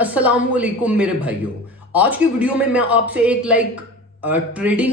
अस्सलामुअलैकुम मेरे भाइयों। आज की वीडियो में मैं आपसे एक ट्रेडिंग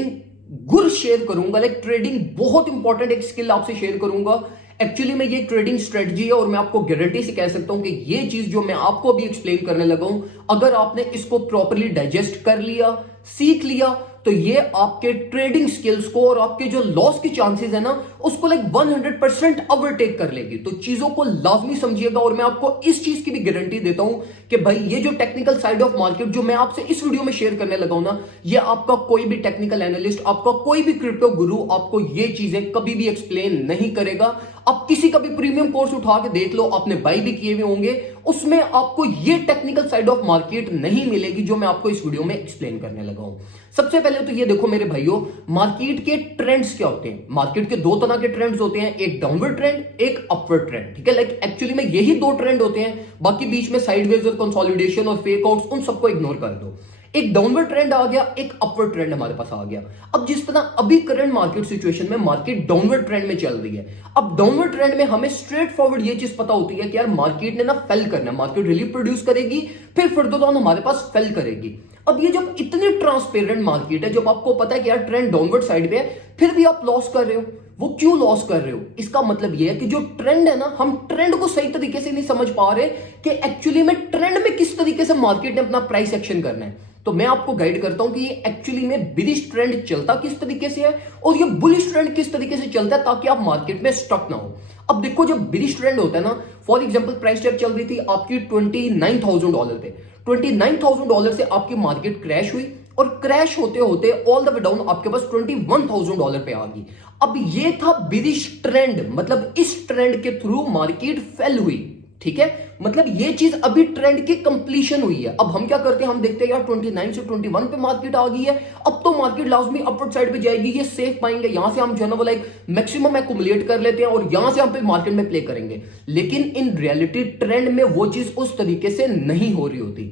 गुर शेयर करूंगा। ट्रेडिंग बहुत इंपॉर्टेंट एक स्किल आपसे शेयर करूंगा। एक्चुअली में ये ट्रेडिंग स्ट्रेटजी है और मैं आपको गारंटी से कह सकता हूं कि ये चीज जो मैं आपको अभी एक्सप्लेन करने लगा हूं, अगर आपने इसको प्रॉपरली डाइजेस्ट कर लिया, सीख लिया, तो ये आपके ट्रेडिंग स्किल्स को और आपके जो लॉस के चांसेस है ना, उसको 100% ओवरटेक कर लेगी। तो चीजों को लाजमी समझिएगा और मैं आपको इस चीज की भी गारंटी देता हूं कि भाई ये जो टेक्निकल साइड ऑफ मार्केट जो मैं आपसे इस वीडियो में शेयर करने लगा हूं ना, ये आपका कोई भी टेक्निकल एनालिस्ट, आपका कोई भी क्रिप्टो गुरु आपको ये चीजें कभी भी एक्सप्लेन नहीं करेगा। आप किसी का भी प्रीमियम कोर्स उठा के देख लो, आपने बाई भी किए हुए होंगे, उसमें आपको ये टेक्निकल साइड ऑफ मार्केट नहीं मिलेगी जो मैं आपको इस वीडियो में एक्सप्लेन करने लगा हूं। सबसे पहले तो ये देखो मेरे भाइयों, मार्केट के ट्रेंड्स क्या होते हैं। मार्केट के दो तरह के ट्रेंड्स होते हैं, एक डाउनवर्ड ट्रेंड, एक अपवर्ड ट्रेंड। ठीक है, एक्चुअली में यही दो ट्रेंड होते हैं, बाकी बीच में साइडवेज और कंसोलिडेशन और फेक आउट्स उन सबको इग्नोर कर दो। एक डाउनवर्ड ट्रेंड आ गया, एक अपवर्ड ट्रेंड हमारे पास आ गया। अब जिस तरह अभी करंट मार्केट सिचुएशन में मार्केट डाउनवर्ड ट्रेंड में चल रही है, अब डाउनवर्ड ट्रेंड में हमें स्ट्रेट फॉरवर्ड ये चीज पता होती है कि यार मार्केट ने ना फेल करना है, मार्केट रिलीफ प्रोड्यूस करेगी, फिर फर्दर डाउन हमारे पास फेल करेगी। अब ये जब इतनी ट्रांसपेरेंट मार्केट है, जब आपको पता है कि यार ट्रेंड डाउनवर्ड साइड पे है, फिर भी आप लॉस कर रहे हो, वो क्यों लॉस कर रहे हो? इसका मतलब ये है कि जो ट्रेंड है ना, हम ट्रेंड को सही तरीके से नहीं समझ पा रहे कि एक्चुअली में ट्रेंड में किस तरीके से मार्केट ने अपना प्राइस एक्शन करना है। तो मैं आपको गाइड करता हूं कि ये एक्चुअली में बिलिश ट्रेंड चलता किस तरीके से है और ये बुलिश ट्रेंड किस तरीके से चलता है, ताकि आप मार्केट में स्टक ना हो। अब देखो, जब बिलिश ट्रेंड होता है ना, फॉर एग्जांपल प्राइस जब चल रही थी आपकी $29,000 पे, $29,000 से आपकी मार्केट क्रैश हुई और क्रैश होते होते ऑल द वे डाउन आपके पास $21,000 पे आ गई। अब ये था बिलिश ट्रेंड, मतलब इस ट्रेंड के थ्रू मार्केट फेल हुई। ठीक है, मतलब ये चीज अभी ट्रेंड की कंप्लीशन हुई है। अब हम क्या करते हैं, हम देखते हैं यार 29 से 21 पे मार्केट आ गई है, अब तो मार्केट लाजमी अपवर्ड साइड पे जाएगी, ये सेफ पाएंगे, यहां से हम जो है ना वो मैक्सिमम एक्युमुलेट कर लेते हैं और यहां से हम पे मार्केट में प्ले करेंगे। लेकिन इन रियलिटी ट्रेंड में वो चीज उस तरीके से नहीं हो रही होती।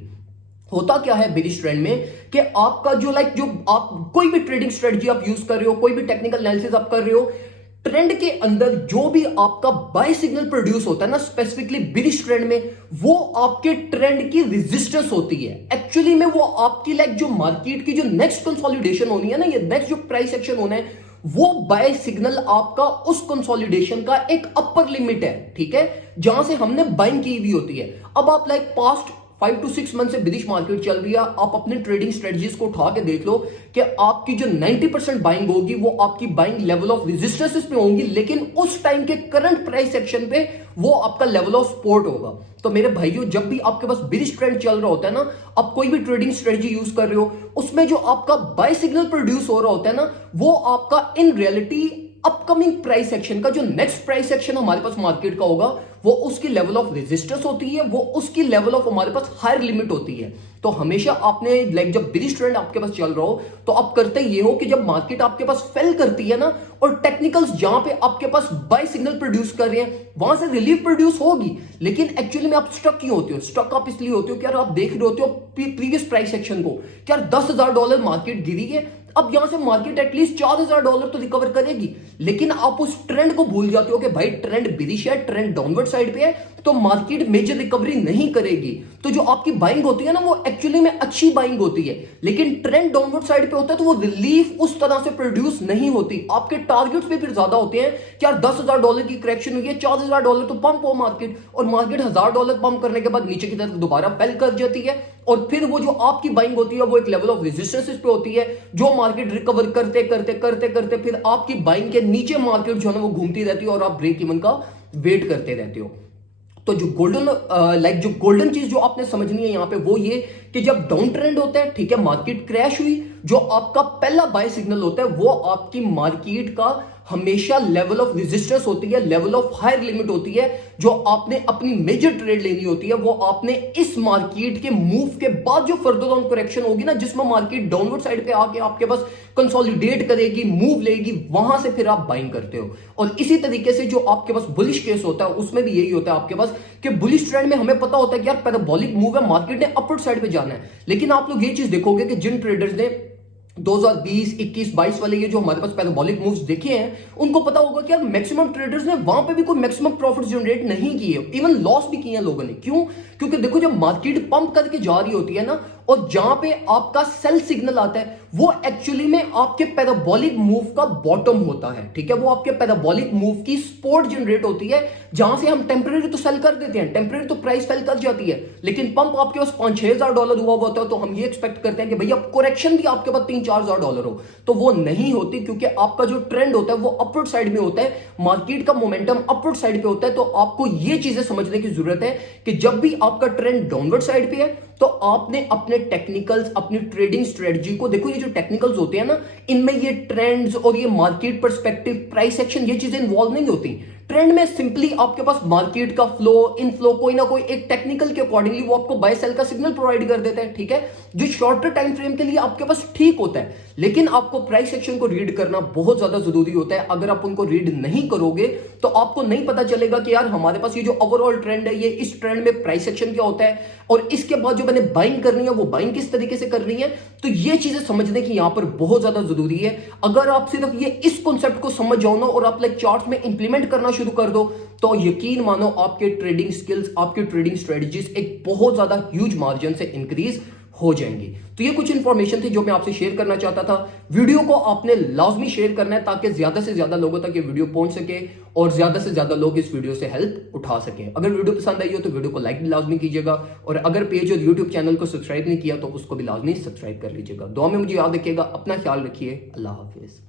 होता क्या है बिलिश ट्रेंड में कि आपका जो आप कोई भी ट्रेडिंग स्ट्रेटजी आप यूज कर रहे हो, कोई भी टेक्निकल एनालिसिस आप कर रहे हो, ट्रेंड के अंदर जो भी आपका बाय सिग्नल प्रोड्यूस होता है ना, स्पेसिफिकली बिलिश ट्रेंड में, वो आपके ट्रेंड की रेजिस्टेंस होती है। एक्चुअली में वो आपकी जो मार्केट की जो नेक्स्ट कंसोलिडेशन होनी है ना, ये नेक्स्ट जो प्राइस एक्शन होना है, वो बाय सिग्नल आपका उस कंसोलिडेशन का एक अपर लिमिट है। ठीक है, जहां से हमने बाइंग की हुई होती है। अब आप पास्ट 5 to 6 मंथ से बिलिश मार्केट चल रही है, आप अपने ट्रेडिंग स्ट्रेटजीज को उठा के देख लो कि आपकी जो 90% बाइंग होगी वो आपकी बाइंग लेवल ऑफ रेजिस्टेंस पे होंगी, लेकिन उस टाइम के करंट प्राइस सेक्शन पे वो आपका लेवल ऑफ सपोर्ट होगा। तो मेरे भाइयों, जब भी आपके पास बिलिश ट्रेंड चल रहा होता है ना, आप कोई भी ट्रेडिंग स्ट्रेटजी यूज कर रहे हो, उसमें जो आपका बाय सिग्नल प्रोड्यूस हो रहा होता है ना, वो आपका in reality upcoming price action का, जो नेक्स्ट प्राइस एक्शन हमारे पास मार्केट का होगा, वो उसकी लेवल ऑफ रेजिस्टेंस होती है, वो उसकी लेवल ऑफ हमारे पास हायर लिमिट होती है। तो हमेशा आपने जब बिलिश ट्रेंड आपके पास चल रहा हो, तो आप करते ये हो कि जब मार्केट आपके पास फेल करती है ना, और टेक्निकल्स जहां पे आपके पास बाय सिग्नल प्रोड्यूस कर रहे हैं, वहां से रिलीफ प्रोड्यूस होगी, लेकिन एक्चुअली में आप स्टक क्यों होते हो? स्टक आप इसलिए होते हो कि यार आप देख रहे होते हो प्रीवियस प्राइस सेक्शन को, क्या $10,000 मार्केट गिरी है, अब यहां से मार्केट एटलीस्ट $4,000 तो रिकवर करेगी, लेकिन आप उस ट्रेंड को भूल जाते हो कि भाई ट्रेंड बिलिश है, ट्रेंड डाउनवर्ड साइड पे है, तो मार्केट मेजर रिकवरी नहीं करेगी। तो जो आपकी बाइंग होती है ना, वो एक्चुअली में अच्छी बाइंग होती है, लेकिन ट्रेंड डाउनवर्ड साइड पे होता है तो वो रिलीफ उस तरह से प्रोड्यूस नहीं होती। आपके टारगेट्स पे फिर ज्यादा होते हैं कि यार $10,000 की करेक्शन हुई है, $4,000 तो पंप हो मार्केट, और मार्केट $1,000 पंप करने के बाद नीचे की तरफ दोबारा फेल कर जाती है, और फिर वो जो आपकी बाइंग होती है वो एक लेवल ऑफ रेजिस्टेंस पे होती है, जो मार्केट रिकवर करते करते करते करते फिर आपकी बाइंग के नीचे मार्केट जो है ना वो घूमती रहती है और आप ब्रेक इवन का वेट करते रहते हो। तो जो गोल्डन चीज जो आपने समझनी है यहां पे, वो ये कि जब डाउन ट्रेंड होता है, ठीक है, मार्केट क्रैश हुई, जो आपका पहला बाय सिग्नल होता है वो आपकी मार्केट का हमेशा लेवल ऑफ रेजिस्टेंस होती है, लेवल ऑफ हायर लिमिट होती है, जो आपने अपनी मेजर ट्रेड लेनी होती है, वो आपने इस मार्केट के मूव के बाद जो फर्दर डाउन करेक्शन होगी ना, जिसमें मार्केट डाउनवर्ड साइड पे आके आपके पास कंसोलिडेट करेगी, मूव लेगी, वहां से फिर आप बाइंग करते हो। और इसी तरीके से जो आपके पास बुलिश केस होता है, उसमें भी यही होता है आपके पास कि बुलिश ट्रेंड में हमें पता होता है कि यार पैराबोलिक मूव है, मार्केट ने अपवर्ड साइड पे जाना है, लेकिन आप लोग ये चीज देखोगे कि जिन ट्रेडर्स ने 2020, 21, 22 वाले ये जो हमारे पास पैराबोलिक मूव्स देखे हैं, उनको पता होगा कि यार मैक्सिमम ट्रेडर्स ने वहां पे भी कोई मैक्सिमम प्रॉफिट जनरेट नहीं किए, इवन लॉस भी किए हैं लोगों ने। क्यों? क्योंकि देखो जब मार्केट पंप करके जा रही होती है ना, और जहां पे आपका सेल सिग्नल आता है, वो एक्चुअली में आपके पैराबोलिक मूव का बॉटम होता है, ठीक है। वो आपके पैराबोलिक मूव की सपोर्ट जनरेट होती है, जहां से हम टेम्परेरी तो सेल कर देते हैं, टेम्परेरी तो प्राइस फेल कर जाती है, लेकिन पंप आपके पास $5-6 हुआ होता है, तो हम ये एक्सपेक्ट करते हैं कि भैया करेक्शन भी आपके पास $3-4 हो। तो वो नहीं होती, क्योंकि आपका जो ट्रेंड होता है वो अपवर्ड साइड में होता है, मार्केट का मोमेंटम अपवर्ड साइड पे होता है। तो आपको ये चीजें समझने की जरूरत है कि जब भी आपका ट्रेंड डाउनवर्ड साइड पे है, तो आपने अपने टेक्निकल्स, अपनी ट्रेडिंग स्ट्रेटजी को देखो। ये जो टेक्निकल्स होते हैं ना, इनमें ये ट्रेंड्स और ये मार्केट पर्सपेक्टिव, प्राइस एक्शन, ये चीजें इन्वॉल्व नहीं होती। ट्रेंड में सिंपली आपके पास मार्केट का फ्लो, इनफ्लो, कोई ना कोई एक टेक्निकल के अकॉर्डिंगली वो आपको बाय सेल का सिग्नल प्रोवाइड कर देता है, ठीक है, जो शॉर्टर टाइम फ्रेम के लिए आपके पास ठीक होता है। लेकिन आपको प्राइस एक्शन को रीड करना बहुत ज्यादा जरूरी होता है। अगर आप उनको रीड नहीं करोगे तो आपको नहीं पता चलेगा कि यार हमारे पास ये जो ओवरऑल ट्रेंड है, ये इस ट्रेंड में प्राइस एक्शन क्या होता है, और इसके बाद जो मैंने बाइंग करनी है वो बाइंग किस तरीके से करनी है। तो ये चीजें समझने की यहां पर बहुत ज्यादा जरूरी है। अगर आप सिर्फ ये इस कॉन्सेप्ट को समझ जाओ ना, और आप लाइक चार्ट्स में इंप्लीमेंट करना शुरू कर दो, तो यकीन मानो आपके ट्रेडिंग स्किल्स, आपके ट्रेडिंग स्ट्रेटजीज एक बहुत ज्यादा ह्यूज मार्जिन से इंक्रीज हो जाएंगी। तो ये कुछ इंफॉर्मेशन थी जो मैं आपसे शेयर करना चाहता था। वीडियो को आपने लाजमी शेयर करना है, ताकि ज्यादा से ज्यादा लोगों तक ये वीडियो पहुंच सके और ज्यादा से ज्यादा लोग इस वीडियो से हेल्प उठा सकें। अगर वीडियो पसंद आई हो तो वीडियो को लाइक भी लाजमी कीजिएगा, और अगर पेज और यूट्यूब चैनल को सब्सक्राइब नहीं किया तो उसको भी लाजमी सब्सक्राइब कर लीजिएगा। दुआ में मुझे याद रखिएगा, अपना ख्याल रखिए, अल्लाह हाफिज।